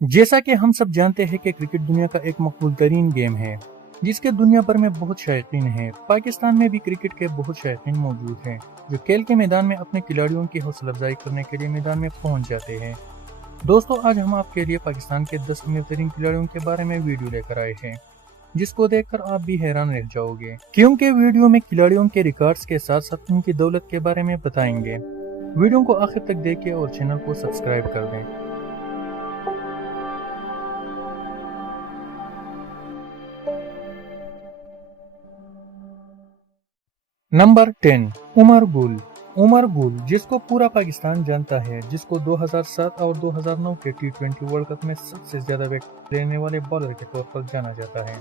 جیسا کہ ہم سب جانتے ہیں کہ کرکٹ دنیا کا ایک مقبول ترین گیم ہے جس کے دنیا بھر میں بہت شائقین ہیں۔ پاکستان میں بھی کرکٹ کے بہت شائقین موجود ہیں جو کھیل کے میدان میں اپنے کھلاڑیوں کی حوصلہ افزائی کرنے کے لیے میدان میں پہنچ جاتے ہیں۔ دوستو، آج ہم آپ کے لیے پاکستان کے 10 امیر ترین کھلاڑیوں کے بارے میں ویڈیو لے کر آئے ہیں جس کو دیکھ کر آپ بھی حیران رہ جاؤ گے، کیونکہ ویڈیو میں کھلاڑیوں کے ریکارڈز کے ساتھ ساتھ ان کی دولت کے بارے میں بتائیں گے۔ ویڈیو کو آخر تک دیکھیں اور چینل کو سبسکرائب کر دیں۔ نمبر 10، عمر گل۔ عمر گل، جس کو پورا پاکستان جانتا ہے، جس کو 2007 اور 2009 کے T20 ورلڈ کپ میں سب سے زیادہ وکٹ لینے والے بالر کے طور پر جانا جاتا ہے۔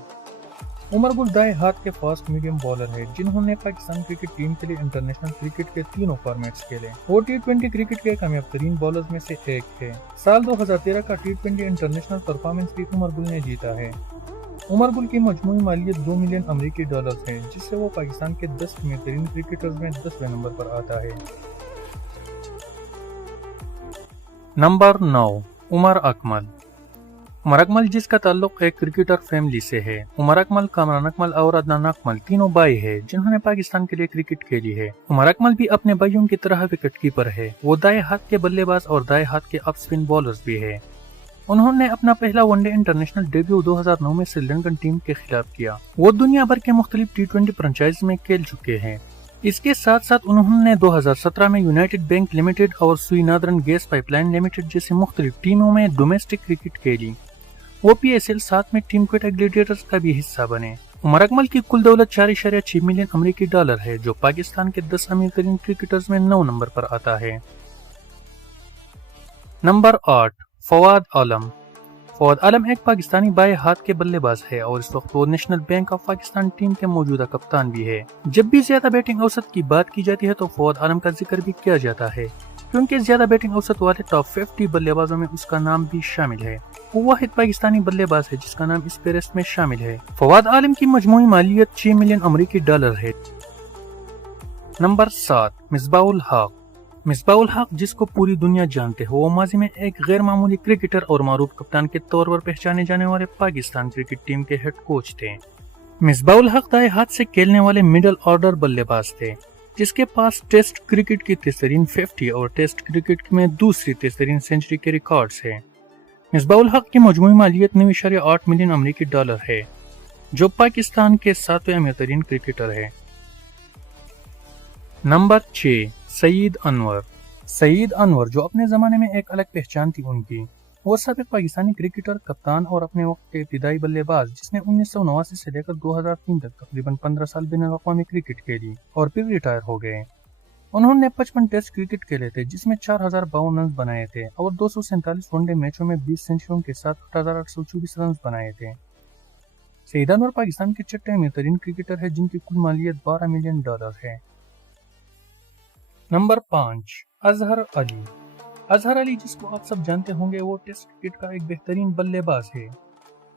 عمر گل دائیں ہاتھ کے فاسٹ میڈیم بالر ہے جنہوں نے پاکستان کرکٹ ٹیم کے لیے انٹرنیشنل کرکٹ کے تینوں فارمیٹس کھیلے۔ وہ T20 کرکٹ کے کامیاب ترین بالرز میں سے ایک ہے۔ سال 2013 کا T20 انٹرنیشنل پرفارمنس بھی عمر گل نے جیتا ہے۔ عمر گل کی مجموعی مالیت 2 ملین امریکی ڈالرز ہے، جس سے وہ پاکستان کے 10 امیر ترین کرکٹرز میں 10ویں نمبر پر آتا ہے۔ نمبر 9، عمر اکمل۔ عمر اکمل، جس کا تعلق ایک کرکٹر فیملی سے ہے۔ عمر اکمل، کامران اکمل اور عدنان اکمل تینوں بھائی ہیں جنہوں نے پاکستان کے لیے کرکٹ کھیلی ہے۔ عمر اکمل بھی اپنے بھائیوں کی طرح وکٹ کیپر ہے۔ وہ دائیں ہاتھ کے بلے باز اور دائیں ہاتھ کے آف سپن بالرز بھی ہے۔ انہوں نے اپنا پہلا ون ڈے انٹرنیشنل ڈیبیو 2009 میں سری لنکن ٹیم کے خلاف کیا۔ وہ دنیا بھر کے مختلف T20 فرنچائز میں کھیل چکے ہیں۔ اس کے ساتھ ساتھ انہوں نے 2017 میں یونائٹڈ بینک لمیٹڈ اور سوئی نادرن گیس پائپ لائن لمیٹڈ جیسے مختلف ٹیموں میں ڈومیسٹک کرکٹ کھیلی۔ وہ PSL 7 میں ٹیم کوئٹہ گلیڈیٹرز کا بھی حصہ بنے۔ عمر اکمل کی کل دولت 4.6 ملین امریکی ڈالر ہے، جو پاکستان کے 10 امیر ترین کرکٹرز میں 9 نمبر پر آتا ہے۔ نمبر 8، فواد عالم۔ فواد عالم ایک پاکستانی بائیں ہاتھ کے بلے باز ہے اور اس وقت وہ national bank of Pakistan team کے موجودہ کپتان بھی ہے۔ جب بھی زیادہ بیٹنگ اوسط کی بات کی جاتی ہے تو فواد عالم کا ذکر بھی کیا جاتا ہے، کیونکہ زیادہ بیٹنگ اوسط والے ٹاپ 50 بلے بازوں میں اس کا نام بھی شامل ہے۔ وہ واحد پاکستانی بلے باز ہے جس کا نام اس فہرست میں شامل ہے۔ فواد عالم کی مجموعی مالیت 6 ملین امریکی ڈالر ہے۔ نمبر 7، مصباح الحق۔ مصباح الحق، جس کو پوری دنیا جانتے ہیں، وہ ماضی میں ایک غیر معمولی کرکٹر اور معروف کپتان کے طور پر پہچانے جانے والے پاکستان کرکٹ ٹیم کے ہیڈ کوچ تھے۔ مصباح الحق دائیں ہاتھ سے کھیلنے والے مڈل آرڈر بلے باز تھے جس کے پاس ٹیسٹ کرکٹ کی تیزترین 50 اور ٹیسٹ کرکٹ میں دوسری تیزترین سنچری کے ریکارڈز ہیں۔ مصباح الحق کی مجموعی مالیت 9.8 ملین امریکی ڈالر ہے، جو پاکستان کے 7ویں امیر ترین کرکٹر ہے۔ نمبر 6، سعید انور۔ سعید انور، جو اپنے زمانے میں ایک الگ پہچان تھی ان کی، وہ سابق پاکستانی کرکٹر، کپتان اور اپنے وقت کے ابتدائی بلے باز جس نے 1989 سے لے کر 2003 تک تقریباً 15 سال بین الاقوامی کرکٹ کھیلی اور پھر ریٹائر ہو گئے۔ انہوں نے 55 ٹیسٹ کرکٹ کھیلے تھے جس میں 4052 رنز بنائے تھے اور 247 ون ڈے میچوں میں 20 سنچریوں کے ساتھ 8824 رنز بنائے تھے۔ سعید انور پاکستان کے 6 امیر ترین کرکٹر ہے جن کی کل مالیت 12 ملین ڈالر ہے۔ نمبر 5، اظہر علی۔ اظہر علی، جس کو آپ سب جانتے ہوں گے، وہ ٹیسٹ کرکٹ کا ایک بہترین بلے باز ہے۔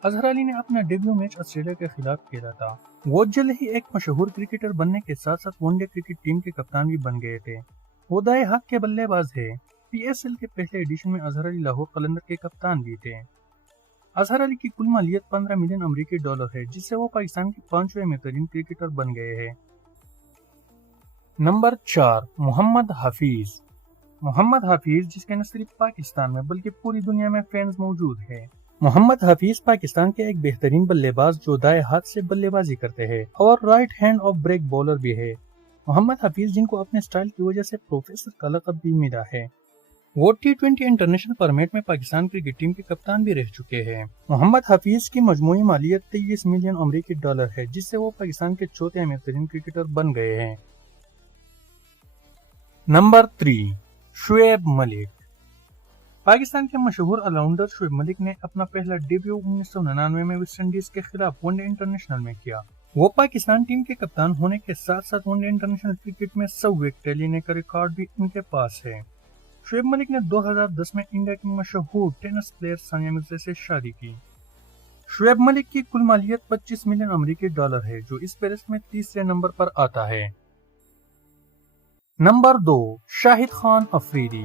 اظہر علی نے اپنا ڈیبیو میچ آسٹریلیا کے خلاف کھیلا تھا۔ وہ جلد ہی ایک مشہور کرکٹر بننے کے ساتھ ساتھ ون ڈے کرکٹ ٹیم کے کپتان بھی بن گئے تھے۔ وہ دائیں ہاتھ کے بلے باز ہے۔ PSL کے پہلے ایڈیشن میں اظہر علی لاہور قلندر کے کپتان بھی تھے۔ اظہر علی کی کل مالیت 15 ملین امریکی ڈالر ہے، جس سے وہ پاکستان کے 5ویں امیر ترین کرکٹر بن گئے ہیں۔ نمبر 4، محمد حفیظ۔ محمد حفیظ، جس کے نہ صرف پاکستان میں بلکہ پوری دنیا میں فینز موجود ہیں۔ محمد حفیظ پاکستان کے ایک بہترین بلے باز جو دائیں ہاتھ سے بلے بازی کرتے ہیں اور right hand of break bowler بھی ہے۔ محمد حفیظ، جن کو اپنے سٹائل کی وجہ سے پروفیسر کا لقب بھی ملا ہے، وہ T20 انٹرنیشنل فارمیٹ میں پاکستان کرکٹ ٹیم کے کپتان بھی رہ چکے ہیں۔ محمد حفیظ کی مجموعی مالیت 23 ملین امریکی ڈالر ہے، جس سے وہ پاکستان کے 4تھے امیر ترین کرکٹر بن گئے ہیں۔ نمبر 3، شعیب ملک۔ پاکستان کے مشہور آل راؤنڈر شعیب ملک نے اپنا پہلا ڈیبیو 1999 میں ویسٹ انڈیز کے خلاف ون ڈے انٹرنیشنل میں کیا۔ وہ پاکستان ٹیم کے کپتان ہونے کے ساتھ ساتھ ون ڈے انٹرنیشنل کرکٹ میں 100 وکٹیں لینے کا ریکارڈ بھی ان کے پاس ہے۔ شعیب ملک نے 2010 میں انڈیا کی مشہور ٹینس پلیئر ثانیہ مرزا سے شادی کی۔ شعیب ملک کی کل مالیت 25 ملین امریکی ڈالر ہے، جو اس فہرست میں تیسرے نمبر پر آتا ہے۔ نمبر 2، شاہد خان افریدی۔